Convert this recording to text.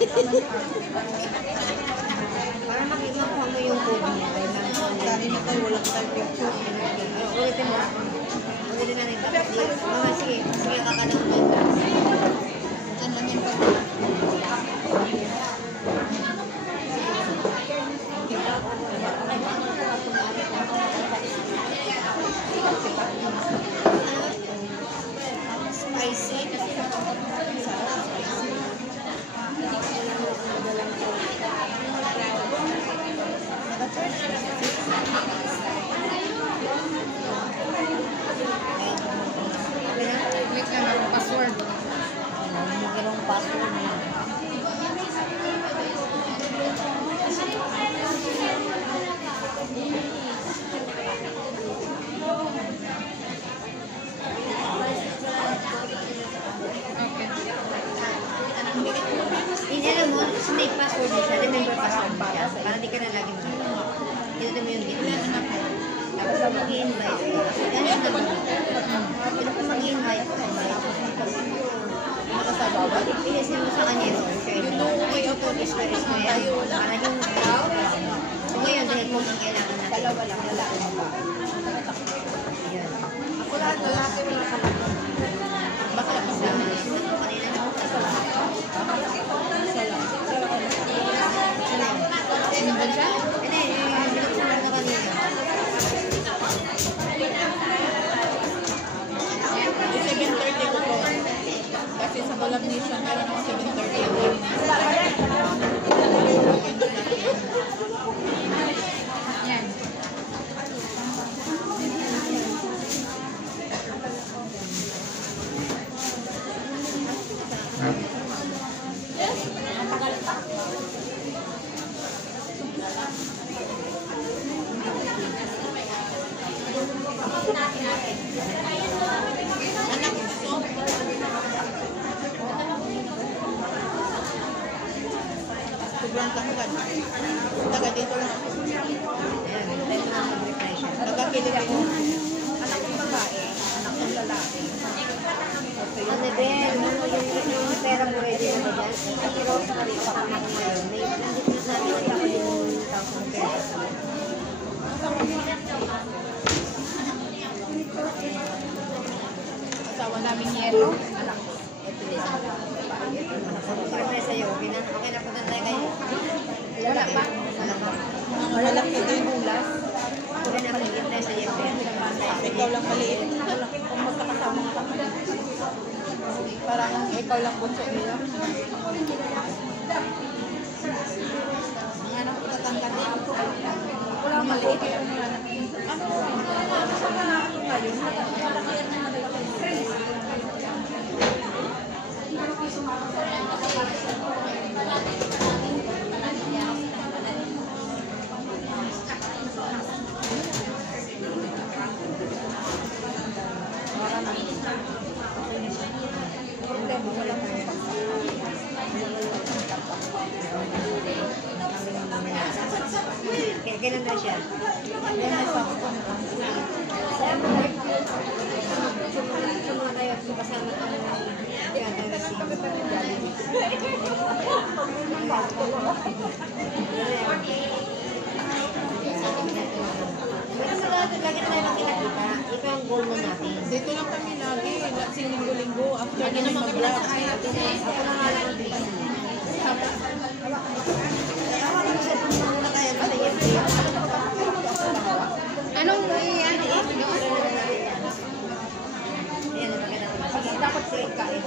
Para makita ko ano yung code niya. Dali na tayo, walang picture. Ulitin mo. Ulitin na rin. Mga sige, kakalaman mo. Ano lang yan pag spicy. wait lang ako, password. Magiging password niya. Alam mo, kasi may password na siya, remember password mo siya, para di ka na lagi makita. Ito mo yung gitna. Tapos pag mag-i-invite ka, yan yung naman. Pero kung mag-i-invite ka, pilisin mo sa kanya yung share mo. Ay, ito, is mo yan. Para yung so ngayon, dahil kung ang kailangan natin. Dalawa lang, lalaki mo ba? Ayan. Ako lahat, lalaki, wala ka lang. Bakit ako sa sumunod ko kanina na ako sa lahat. Ano ba siya? Hindi, binuksan ko kanina. 7:30 ko po. Kasi sa Balab Nation, meron ako 7:30 ako. Yan. Sobrang tangkad. Taga dito lang ako. Nagkakilig ako. Anak kong babae, anak kong lalaki. Ano Ben, yung pera mo ready na ba dyan? Kasi Rose ka rin sa kama ko ngayon. May nandito na sabi ko ako yung 1,000 pesos. Asawa namin yero. Anak ko. Para sa'yo, okay na punta tayo kayo. Wala pa. Malaki din bulas. Okay na maligit tayo sa Jeff. Ikaw lang maliit. Kung magkakasama ka. Parang ikaw lang bunso nila. Ang anak ko tatanggal din. Wala maliit. Ano? Sa mga ano ngayon? Kailan na siya? Sumama tayo at kasama ang lagi na tayo nakikita. Ito ang goal na natin. Dito lang kami lagi. Laksing linggo-linggo. After na naman mag-vlog. Ako na nga lang ang bilis. Anong iyan? Ayan, dapat sige kain.